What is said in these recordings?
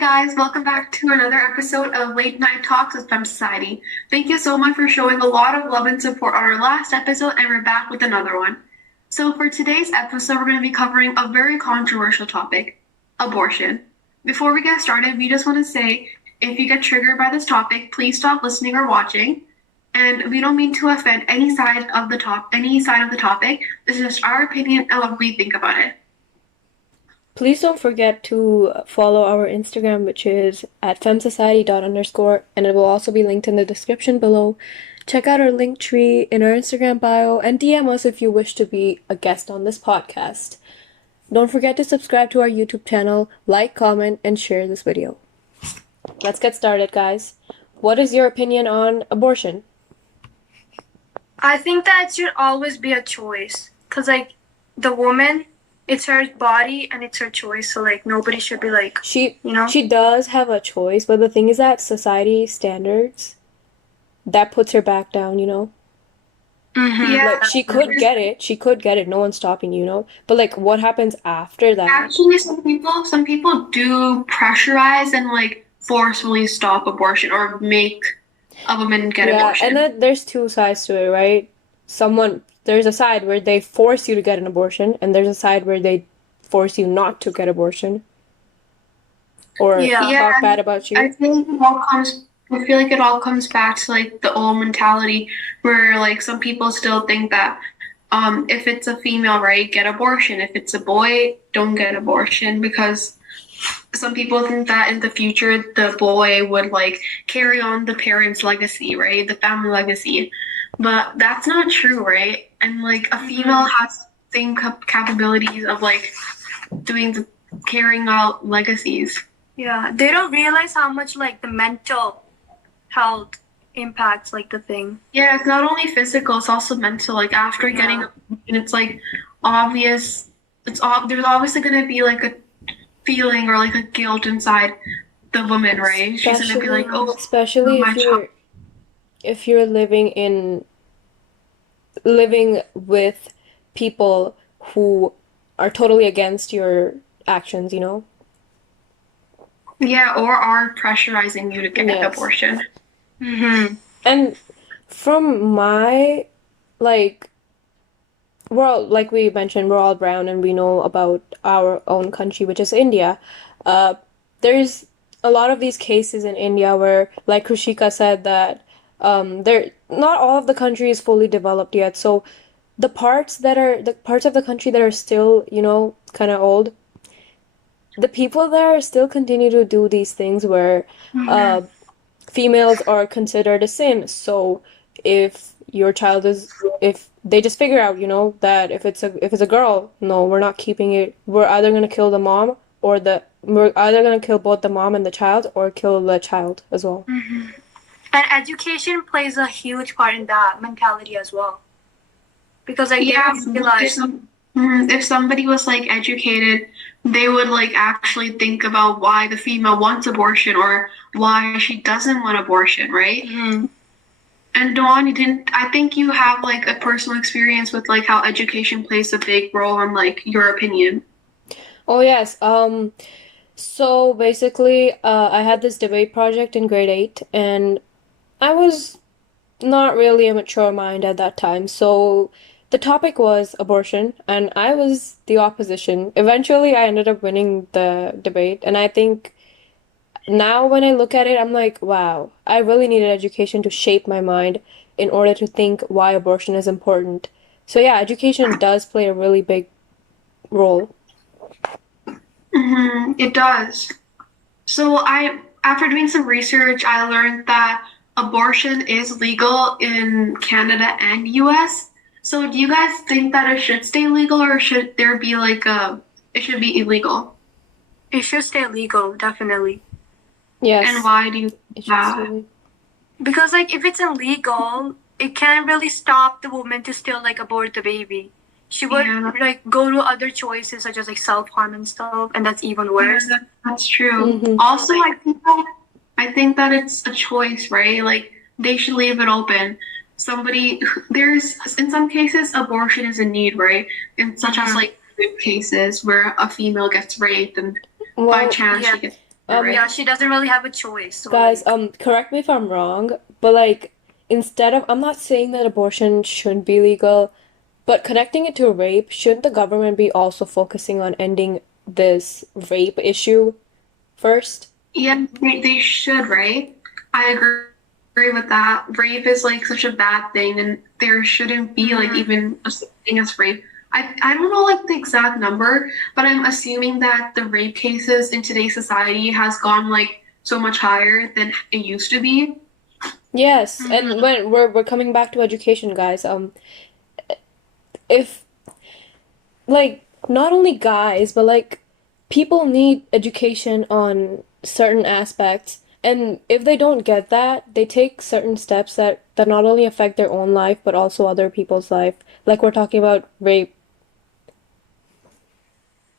guys, welcome back to another episode of Late Night Talks with Femme Society. Thank you so much for showing a lot of love and support on our last episode, and we're back with another one. So, for today's episode, we're going to be covering a very controversial topic abortion. Before we get started, we just want to say if you get triggered by this topic, please stop listening or watching. And we don't mean to offend any side of the topic. This is just our opinion and what we think about it. Please don't forget to follow our Instagram, which is at femsociety._, and it will also be linked in the description below. Check out our link tree in our Instagram bio and DM us if you wish to be a guest on this podcast. Don't forget to subscribe to our YouTube channel, like, comment, and share this video. Let's get started, guys. What is your opinion on abortion? I think that it should always be a choice. Because, the woman, it's her body and it's her choice. So, nobody should be She does have a choice, but the thing is that society standards, that puts her back down, Mm-hmm. Yeah. She could get it. No one's stopping you, But, what happens after that? Actually, some people do pressurize and, forcefully stop abortion or make a woman get abortion. And then there's two sides to it, right? There's a side where they force you to get an abortion, and there's a side where they force you not to get abortion. Or talk bad about you. I feel like it all comes back to the old mentality where some people still think that if it's a female, right, get abortion. If it's a boy, don't get abortion, because some people think that in the future the boy would carry on the parents' legacy, right? The family legacy. But that's not true, right? And a female has the same capabilities of carrying out legacies. Yeah, they don't realize how much the mental health impacts the thing. Yeah, it's not only physical, it's also mental. After getting abortion, it's obvious. There's obviously gonna be a feeling or a guilt inside the woman, right? She's gonna be especially if you're living with people who are totally against your actions, Yeah, or are pressurizing you to get an abortion. Mm-hmm. And from my, we're all, like we mentioned, we're all brown and we know about our own country, which is India. There's a lot of these cases in India where, like Krushika said, that not all of the country is fully developed yet. So the parts of the country that are still, kind of old, the people there still continue to do these things where females are considered a sin. So if they just figure out, that if it's a girl, no, we're not keeping it. We're either gonna kill the mom we're either gonna kill both the mom and the child, or kill the child as well. Mm-hmm. And education plays a huge part in that mentality as well. Because if somebody was educated, they would actually think about why the female wants abortion or why she doesn't want abortion, right? Mm-hmm. And Dawn, I think you have a personal experience with how education plays a big role in your opinion. Oh yes. So basically, I had this debate project in grade 8, and I was not really a mature mind at that time. So the topic was abortion, and I was the opposition. Eventually, I ended up winning the debate, and I think now when I look at it, I'm like, wow, I really needed education to shape my mind in order to think why abortion is important. So yeah, education does play a really big role. Mm-hmm, it does. So after doing some research, I learned that abortion is legal in Canada and US. So do you guys think that it should stay legal, or should there be it should be illegal? It should stay legal, definitely. Yes. And why do you think that? Because if it's illegal, it can't really stop the woman to still abort the baby. She would go to other choices such as self-harm and stuff, and that's even worse. Yeah, that's true. Mm-hmm. Also, I think that it's a choice, right? They should leave it open. In some cases, abortion is a need, right? Such as rape cases where a female gets raped and by chance she gets right? Yeah, she doesn't really have a choice. So Guys, like, correct me if I'm wrong, but like instead of, I'm not saying that abortion shouldn't be legal, but connecting it to rape, shouldn't the government be also focusing on ending this rape issue first? Yeah, they should, right? I agree with that. Rape is like such a bad thing, and there shouldn't be like mhm. even a such thing as rape. I don't know like the exact number, but I'm assuming that the rape cases in today's society has gone like so much higher than it used to be. Yes, and Mhm. when we're coming back to education, guys, if like not only guys, but like people need education on certain aspects, and if they don't get that, they take certain steps that not only affect their own life but also other people's life. Like we're talking about rape.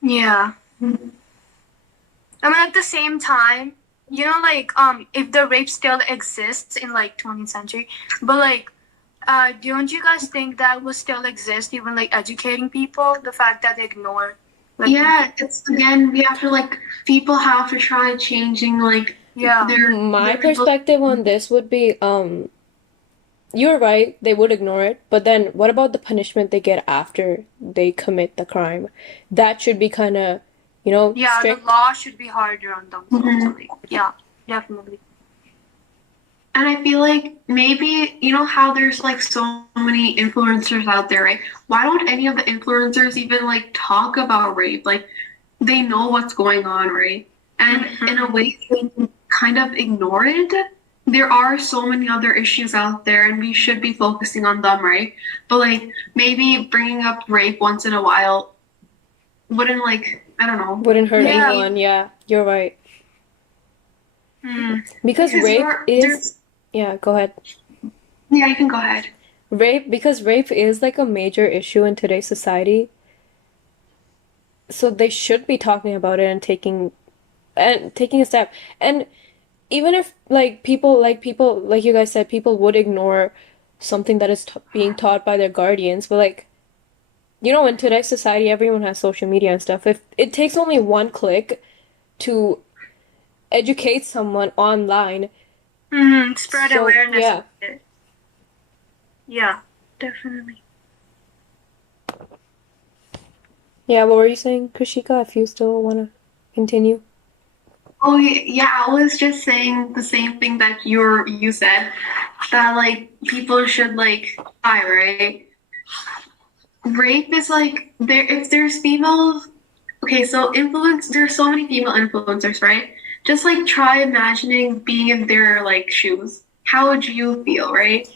Yeah. I mean, at the same time, you know, like if the rape still exists in like 20th century, but like, don't you guys think that will still exist, even like educating people, the fact that they ignore, like, Yeah, it's again we have to like people have to try changing like yeah, My their people. perspective on this would be, you're right, they would ignore it, but then what about the punishment they get after they commit the crime? That should be kind of, yeah, the strict. law should be harder on them. So Mhm. like, yeah, definitely. And I feel like maybe, you know how there's like so many influencers out there, right? Why don't any of the influencers even like talk about rape? Like they know what's going on, right? And in a Mhm. way, they kind of ignore it. There are so many other issues out there, and we should be focusing on them, right? But like maybe bringing up rape once in a while wouldn't like, I don't know, Wouldn't hurt Yeah. anyone. Yeah, you're right. Mm. Because because rape you're is, there's yeah, go ahead. yeah, you can go ahead. Rape is like a major issue in today's society. So they should be talking about it and taking a step. And even if like you guys said, people would ignore something that is being taught by their guardians, but like in today's society, everyone has social media and stuff. If it takes only one click to educate someone online, Spread so awareness of yeah. it. Yeah, definitely. Yeah, what were you saying, Krishika, if you still want to continue? Oh yeah, I was just saying the same thing that you said that like people should like die, right? Rape is like there if there's females okay, so influence there's so many female influencers, right? Just like try imagining being in their like shoes. How would you feel, right?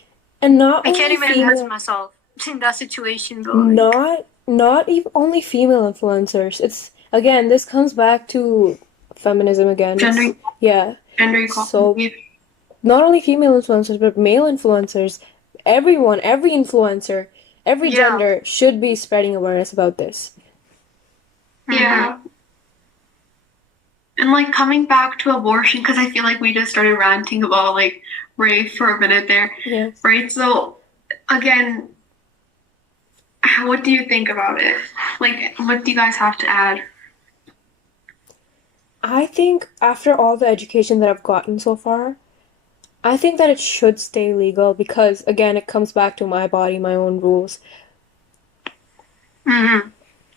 And not I can't only even imagine female, myself in that situation, though. Like, not even only female influencers. It's again, this comes back to feminism again. Gender Yeah. gender So equality. not only female influencers, but male influencers, everyone, every influencer, every yeah. gender should be spreading awareness about this. Yeah. And like coming back to abortion, because I feel like we just started ranting about like rape for a minute there, Yes. right? So again, what do you think about it? Like, what do you guys have to add? I think after all the education that I've gotten so far, I think that it should stay legal because, again, it comes back to my body, my own rules. Mm-hmm.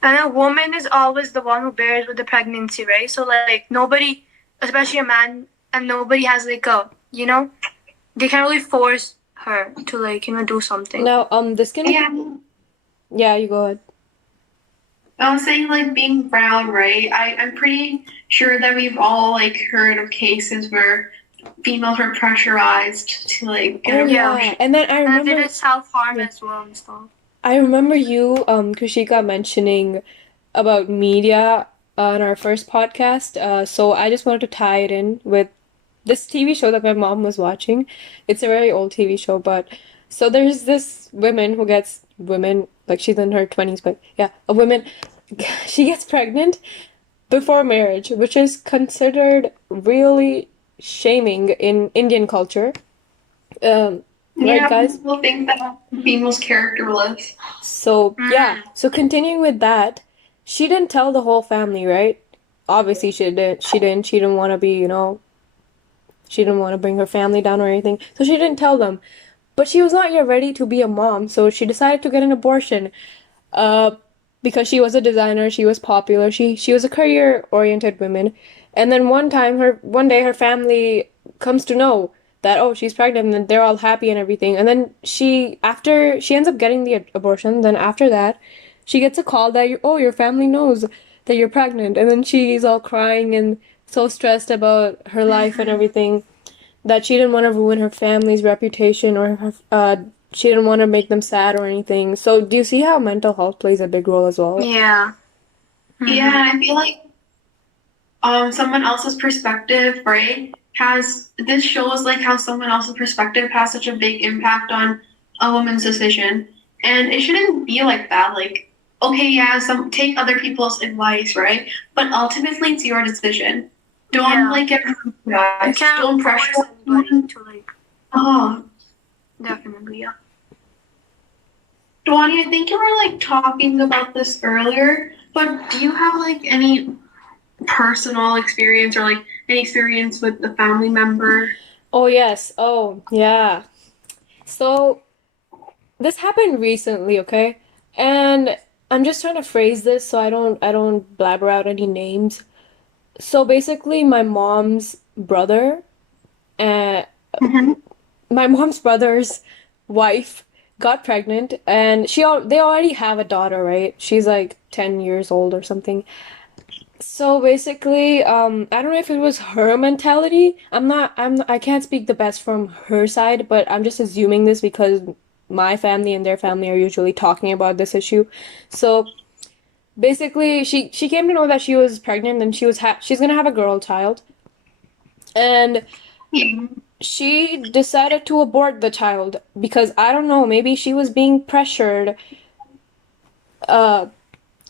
And a woman is always the one who bears with the pregnancy, right? So like nobody, especially a man, and nobody has like they can't really force her to like do something. Now, this can, Yeah, yeah, you go ahead. I was saying like being brown, right? I'm pretty sure that we've all like heard of cases where females were pressurized to like get Oh an Yeah. abortion. and then I And they remember, did self-harm yeah. as well and stuff. I remember you, Krishika, mentioning about media on our first podcast. So I just wanted to tie it in with this TV show that my mom was watching. It's a very old TV show, but so there's this woman, like she's in her 20s, but yeah, a woman, she gets pregnant before marriage, which is considered really shaming in Indian culture. Right, Yeah, guys? people think that females characterless. So, yeah. So continuing with that, she didn't tell the whole family, right? obviously she didn't want to be, she didn't want to bring her family down or anything. So she didn't tell them. But she was not yet ready to be a mom, so she decided to get an abortion. Uh, because she was a designer, she was popular, she was a career-oriented woman. And then one day her family comes to know that, oh, she's pregnant, and they're all happy and everything. And then after she ends up getting the abortion, then after that, she gets a call that your family knows that you're pregnant. And then she's all crying and so stressed about her life and everything that she didn't want to ruin her family's reputation or she didn't want to make them sad or anything. So do you see how mental health plays a big role as well? Yeah. Yeah, I feel like someone else's perspective, right, has this shows like how someone else's perspective has such a big impact on a woman's decision. And it shouldn't be like that. Like, okay, yeah, some take other people's advice, right? But ultimately it's your decision. Don't Yeah. like get You guys. can't Don't force pressure anybody someone. to like. Oh, Definitely, yeah. Dwani, I think you were like talking about this earlier, but do you have like any personal experience or like any experience with the family member? Oh yes. Oh, yeah. So this happened recently, okay? And I'm just trying to phrase this so I don't blabber out any names. So basically uh Mm-hmm. my mom's brother's wife got pregnant and they already have a daughter, right? She's like 10 years old or something. So basically, I don't know if it was her mentality. I can't speak the best from her side, but I'm just assuming this because my family and their family are usually talking about this issue. So basically, she came to know that she was pregnant and she's gonna have a girl child. And Yeah. she decided to abort the child because I don't know, maybe she was being pressured uh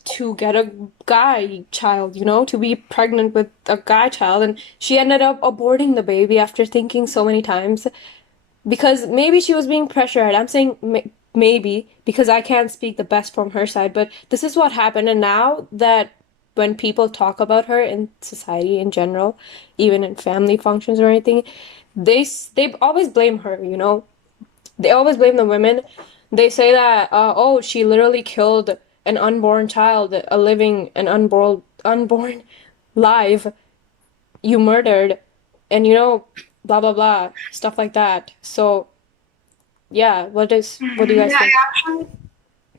to get a guy child, to be pregnant with a guy child, and she ended up aborting the baby after thinking so many times because maybe she was being pressured. I'm saying maybe because I can't speak the best from her side, but this is what happened. And now that when people talk about her in society in general, even in family functions or anything, they always blame her, they always blame the women. They say that, oh, she literally killed an unborn child, an unborn live. You murdered, and blah blah blah, stuff like that. So yeah, what do you guys Yeah, think?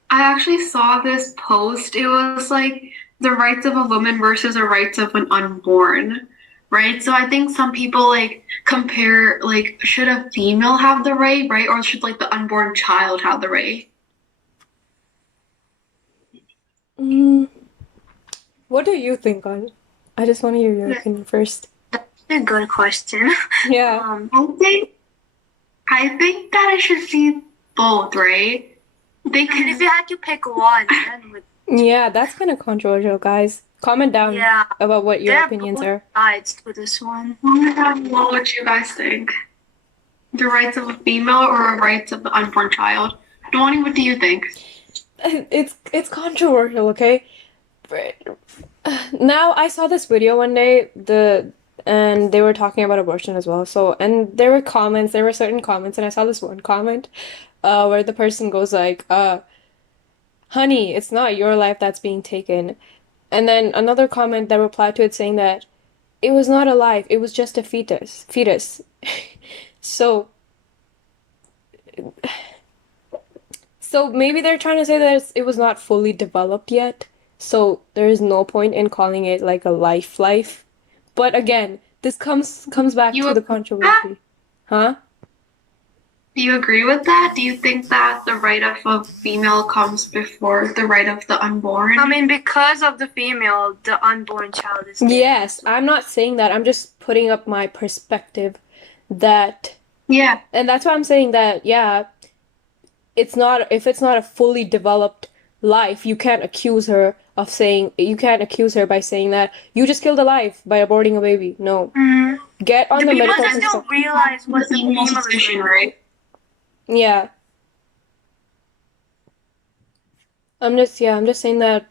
I actually saw this post. It was like the rights of a woman versus the rights of an unborn, right? So I think some people like compare like should a female have the right, or should like the unborn child have the right? Mm, what do you think on it? I just want to hear your opinion first. That's a good question. Yeah. I think that it should be both, right? They And if can. you had to pick one, then would Yeah, that's kind of controversial, guys. Comment down yeah, about what your there are opinions both are. sides to this one. I want to know what you guys think. The rights of a female or the rights of the unborn child? Donnie, what do you think? It's controversial, okay? Now I saw this video one day, and they were talking about abortion as well. So, and there were certain comments, and I saw this one comment, where the person goes like, honey, it's not your life that's being taken. And then another comment that replied to it saying that it was not a life, it was just a fetus. So, so maybe they're trying to say that it was not fully developed yet. So there is no point in calling it like a life. But again, this comes back You to the agree with that? controversy. Huh? Do you agree with that? Do you think that the right of a female comes before the right of the unborn? I mean, because of the female, the unborn child is there. Yes, I'm not saying that. I'm just putting up my perspective that, Yeah. and that's why I'm saying that, yeah, if it's not a fully developed life, you can't accuse her by saying that you just killed a life by aborting a baby. No. Mhm. Get on Do the people People medical just don't perspective. realize what the female female is position, doing. right? Yeah. I'm just saying that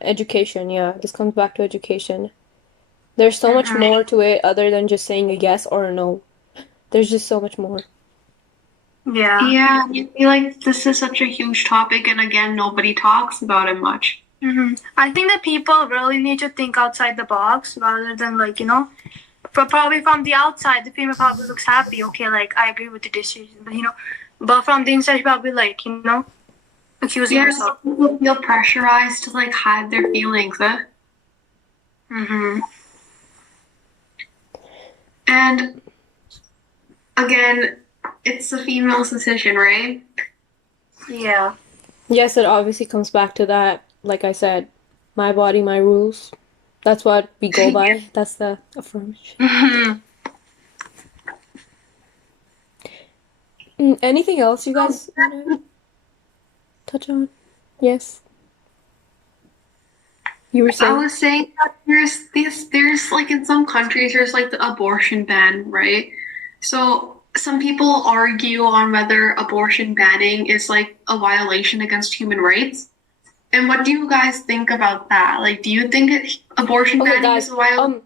education, yeah, this comes back to education. There's so much Mhm. more to it other than just saying a yes or a no. There's just so much more. Yeah. Yeah, I feel like this is such a huge topic, and again, nobody talks about it much. I think that people really need to think outside the box rather than like, probably from the outside, the female probably looks happy. Okay, like I agree with the decision, but from the inside, probably like, accusing Yeah, herself. some people feel pressurized to like hide their feelings. Mm-hmm. And again, it's the female's decision, right? Yeah. Yes, it obviously comes back to that. Like I said, my body, my rules. That's what we go by. That's the affirmation. Mm-hmm. Anything else you guys want to touch on? Yes. You were I saying? was saying that there's like in some countries there's like the abortion ban, right? So some people argue on whether abortion banning is like a violation against human rights. And what do you guys think about that? Like, do you think abortion Okay, banning guys, is a violation?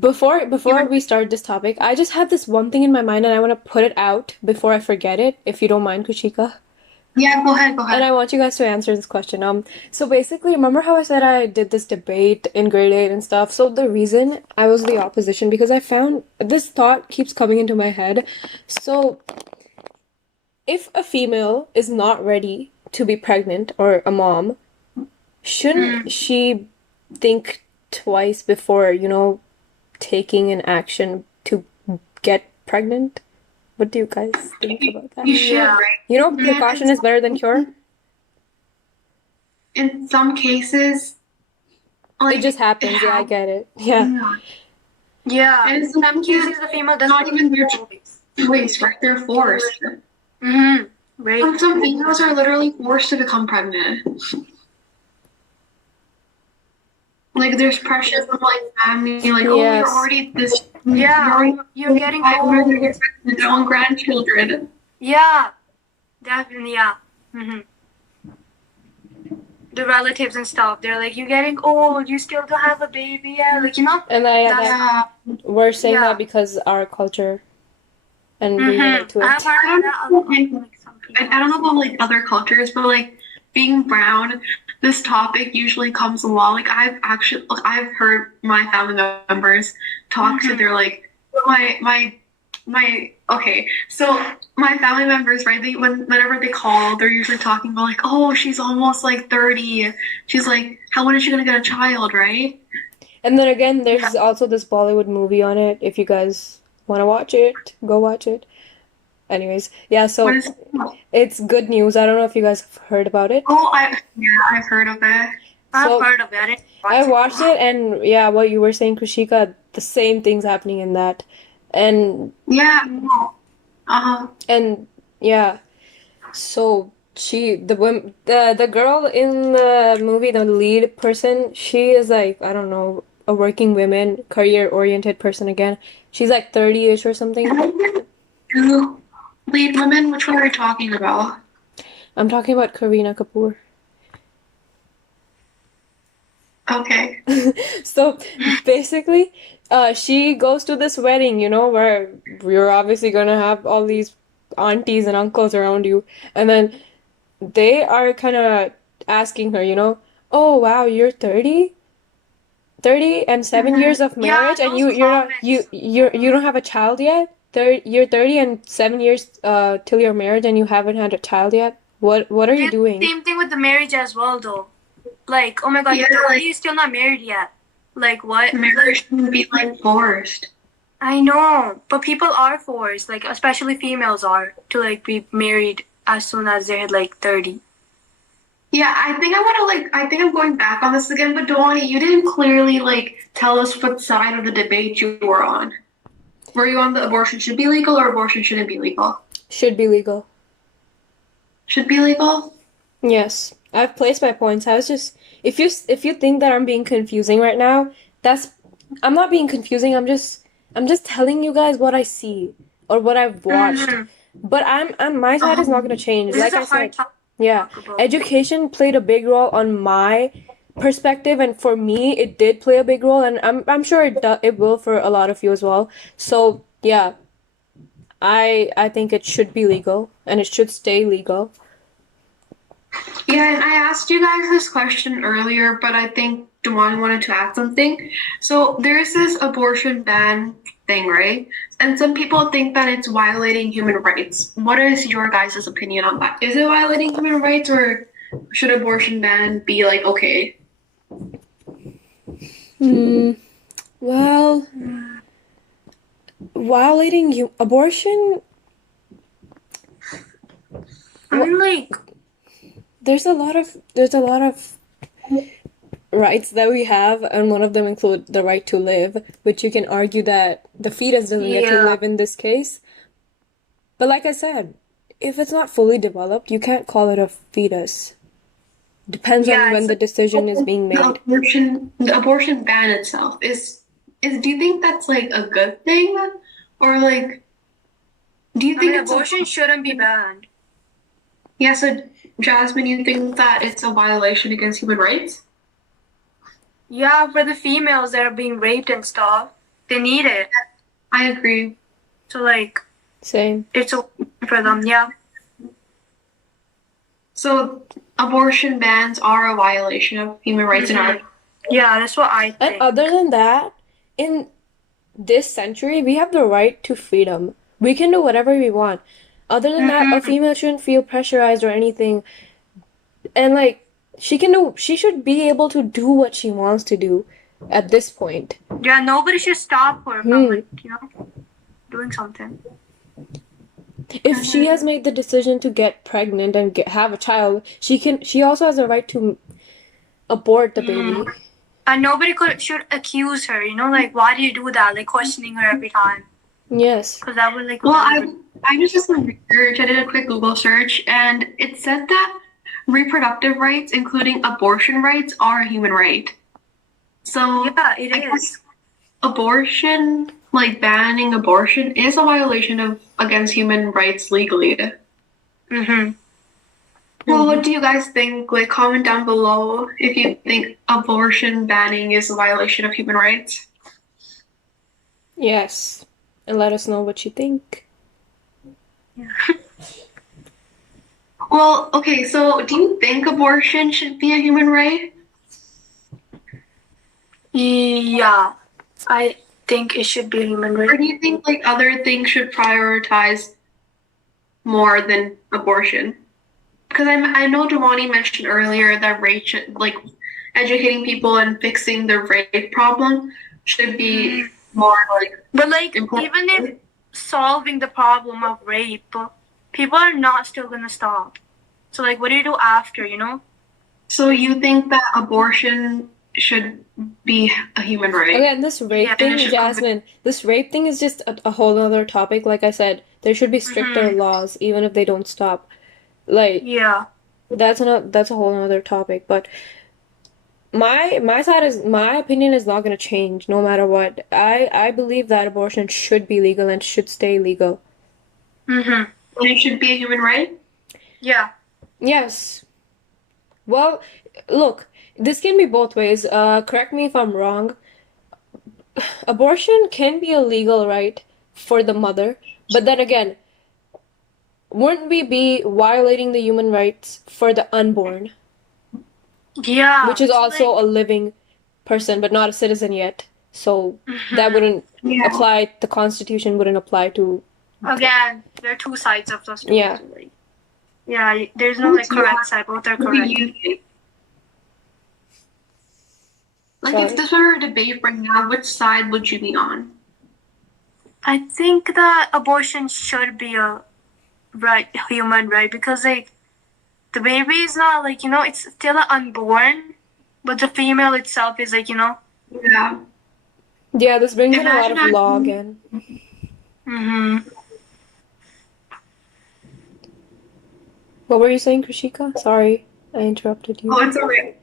before we start this topic, I just had this one thing in my mind and I want to put it out before I forget it, if you don't mind, Kushika. Yeah, go ahead, go And ahead. I want you guys to answer this question. So basically, remember how I said I did this debate in grade 8 and stuff? So the reason I was the opposition, because I found this thought keeps coming into my head. So if a female is not ready to be pregnant or a mom, shouldn't she think twice before, taking an action to get pregnant? What do you guys think about that? You should, Yeah. right? You know, precaution is better than cure. In some cases, like It just happens. Yeah, I get it. Yeah. Yeah. And In some cases, the female doesn't not even their choice. choice, right? They're forced. Mm-hmm. Right. Some females are literally forced to become pregnant. Like there's pressure from like family, like oh Yes. you're already this, Yeah. You're getting old. you're expecting your own grandchildren. Yeah. Definitely. Yeah. Mm-hmm. The relatives and stuff, they're like, you're getting old. You still don't have a baby yet. Like, And Yeah, we're saying Yeah. that because our culture and we relate to I've it. heard that a lot. Like, some people. I don't know about like other cultures, but like being brown, this topic usually comes along. Like I've heard my family members talk to their like my okay. So my family members, right? Whenever they call, they're usually talking about like, oh, she's almost like 30. She's like, when is she gonna get a child, right? And then again, there's also this Bollywood movie on it. If you guys want to watch it, go watch it. Anyways, yeah, so What is? it's good news. I don't know if you guys have heard about it. Oh, I've heard of it. I've So- heard about it. I watched it, and yeah, what you were saying, Kushika, the same thing's happening in that. And Yeah. And yeah, so the girl in the movie, the lead person, she is like, I don't know, a working woman, career-oriented person again. She's like 30-ish or something. Two lead women. Which one are we talking about? I'm talking about Kareena Kapoor. Okay. So basically, she goes to this wedding, where you're obviously gonna have all these aunties and uncles around you, and then they are kind of asking her, oh wow, you're 30? 30 and 7 years of Yeah, marriage, and those you don't have a child yet? You're 30 and 7 years till your marriage, and you haven't had a child yet? What are you doing? Same thing with the marriage as well, though. Like, oh my god, Yeah, you're like- you're still not married yet. Like, what? Marriage shouldn't be like forced. I know, but people are forced, like, especially females are, to, like, be married as soon as they hit, like, 30. Yeah, I think I'm going back on this again, but Dawani, you didn't clearly like tell us what side of the debate you were on. Were you on the abortion should be legal or abortion shouldn't be legal? Should be legal. Should be legal? Yes, I've placed my points. I was just if you think that I'm being confusing right now, I'm not being confusing. I'm just telling you guys what I see or what I've watched. Mhm. But my side is not going to change. This Like is a I hard said, topic yeah, to talk about. education played a big role on my perspective, and for me, it did play a big role, and I'm sure it will for a lot of you as well. So yeah, I think it should be legal and it should stay legal. Yeah, and I asked you guys this question earlier, but I think Dewan wanted to add something. So there's this abortion ban thing, right? And some people think that it's violating human rights. What is your guys' opinion on that? Is it violating human rights, or should abortion ban be like okay? Well, violating abortion, I mean, like, there's a lot of rights that we have, and one of them include the right to live, which you can argue that the fetus doesn't get to Yeah. live in this case. But like I said, if it's not fully developed, you can't call it a fetus. Depends Yeah, on when it's the decision is being made. The abortion ban itself do you think that's like a good thing, or like do you I think mean, it's abortion shouldn't be banned. yeah? So Jasmine, you think that it's a violation against human rights? Yeah, for the females that are being raped and stuff, they need it. I agree. So, like, Same. it's okay for them, yeah. So abortion bans are a violation of human rights in our. Yeah, that's what I And think. other than that, in this century, we have the right to freedom. We can do whatever we want. Other than that, a female shouldn't feel pressurized or anything. And like, she should be able to do what she wants to do at this point. Yeah, nobody should stop her from, like, doing something. If she has made the decision to get pregnant and have a child, she also has the right to abort the baby. And nobody should accuse her, like, why do you do that? Like, questioning her every time. Yes. Because that would, like, Well, I just did some research. I did a quick Google search, and it said that reproductive rights, including abortion rights, are a human right. So yeah, it I is. guess abortion, like banning abortion, is a violation of against human rights legally. Mm-hmm. Well, what do you guys think? Like, comment down below if you think abortion banning is a violation of human rights. Yes. And let us know what you think. Well, okay, so do you think abortion should be a human right? Yeah, I think it should be a human Or right. do you think like other things should prioritize more than abortion? Because I know Giovanni mentioned earlier that rape should, like educating people and fixing the rape problem should be more like But, like, important. even if solving the problem of rape, people are not still gonna stop. So, like, what do you do after, So you think that abortion should be a human right? Again, this rape Yeah, thing, it should Jasmine, this rape thing is just a whole other topic. Like I said, there should be stricter laws, even if they don't stop. Like, Yeah. that's a whole other topic. But my opinion is not gonna change no matter what. I believe that abortion should be legal and should stay legal. Mm-hmm. And it should be a human right? Yeah. Yes. Well, look, this can be both ways. Correct me if I'm wrong. Abortion can be a legal right for the mother, but then again, wouldn't we be violating the human rights for the unborn, Yeah. which is So, also like, a living person but not a citizen yet? So that wouldn't Yeah. apply. The Constitution wouldn't apply to. again, there are two sides of the story. Yeah. So, like, yeah, there's no, like, correct side. Both are What do correct. you think? Like, Sorry. if this were a debate right now, which side would you be on? I think that abortion should be a human right, because, like, the baby is not, like, it's still unborn, but the female itself is, like, Yeah. Yeah, this brings in a lot of Imagine law actually- again. mm-hmm. What were you saying, Krishika? Sorry, I interrupted you. Oh, it's alright.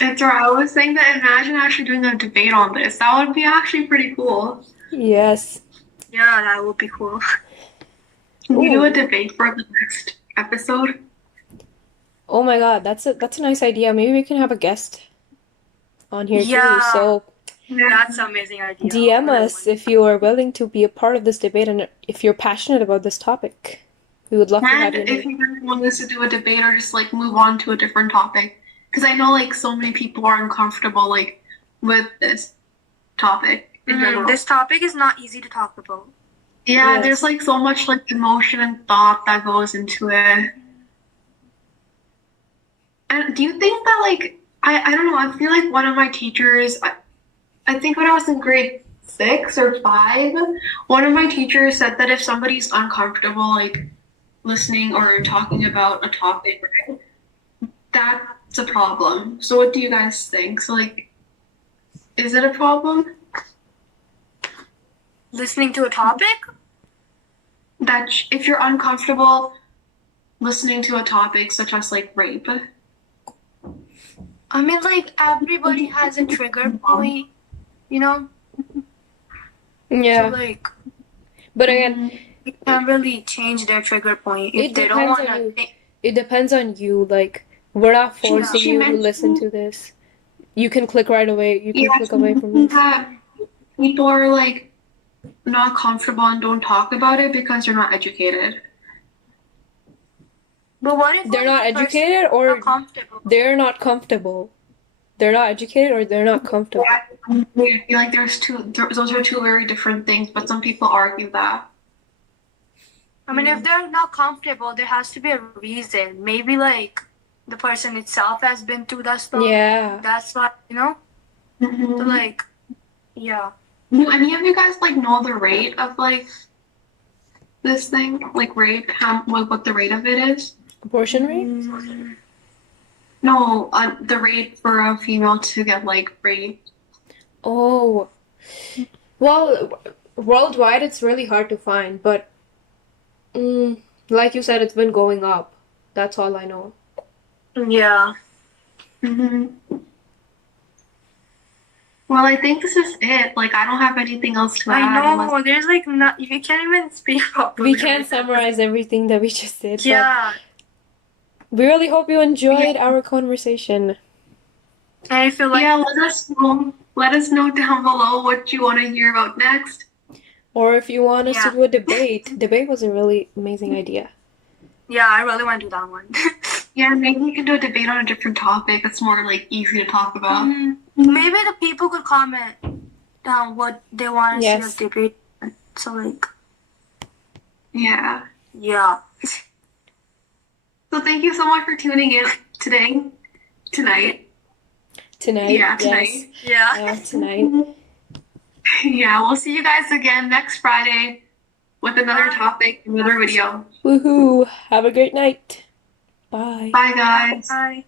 It's alright. I was saying that imagine actually doing a debate on this. That would be actually pretty cool. Yes. Yeah, that would be cool. Can we do Ooh. a debate for the next episode? Oh my God, that's a nice idea. Maybe we can have a guest. on here too. Yeah. So That's an amazing idea. DM us if you are willing to be a part of this debate and if you're passionate about this topic. We would love to have And you. if you guys want us to do a debate or just like move on to a different topic, because I know like so many people are uncomfortable like with this topic in general. This topic is not easy to talk about. Yeah, Yes. there's like so much like emotion and thought that goes into it. And do you think that like I don't know, I feel like one of my teachers I think when I was in grade 6 or 5, one of my teachers said that if somebody's uncomfortable like listening or talking about a topic, right, that's a problem. So what do you guys think? So like is it a problem? Listening to a topic? That if you're uncomfortable listening to a topic such as like rape. I mean, like, everybody has a trigger point, you know? Yeah. So, like, But again, you can't really change their trigger point if It they don't depends want on you. to. it depends on you. Like, we're not forcing She you to mentioned- listen to this. You can click right away. You can Yeah, click away from this. that people are like not comfortable and don't talk about it because they're not educated. But what if They're like, not the person educated is or not comfortable? they're not comfortable. They're not educated or they're not comfortable. I feel like those are two very different things, but some people argue that. I mean, if they're not comfortable, there has to be a reason. Maybe, like, the person itself has been through that stuff. Yeah. That's why, you know? So, like, yeah. Do any of you guys like know the rate of like this thing, like rape? What the rate of it is? Abortion rate? No, the rate for a female to get like raped. Oh. Well, worldwide it's really hard to find, but like you said, it's been going up. That's all I know. Yeah. Well, I think this is it. Like, I don't have anything else to add. I know. unless- There's, like, not. You can't even speak properly. We can't summarize everything that we just did, but Yeah. we really hope you enjoyed our conversation. And I feel like. Yeah, let us know. Let us know down below what you want to hear about next. Or if you want us to Yeah. do a debate. Debate was a really amazing idea. Yeah, I really want to do that one. Yeah, maybe we can do a debate on a different topic that's more like easy to talk about. Maybe the people could comment down what they want to Yes. see us debate. So, like, Yeah. yeah. So thank you so much for tuning in tonight. Tonight. Yeah, tonight. Yes. Yeah. Yeah, tonight. Yeah, we'll see you guys again next Friday with another topic, another video. Woohoo! Have a great night. Bye. Bye, guys. Bye.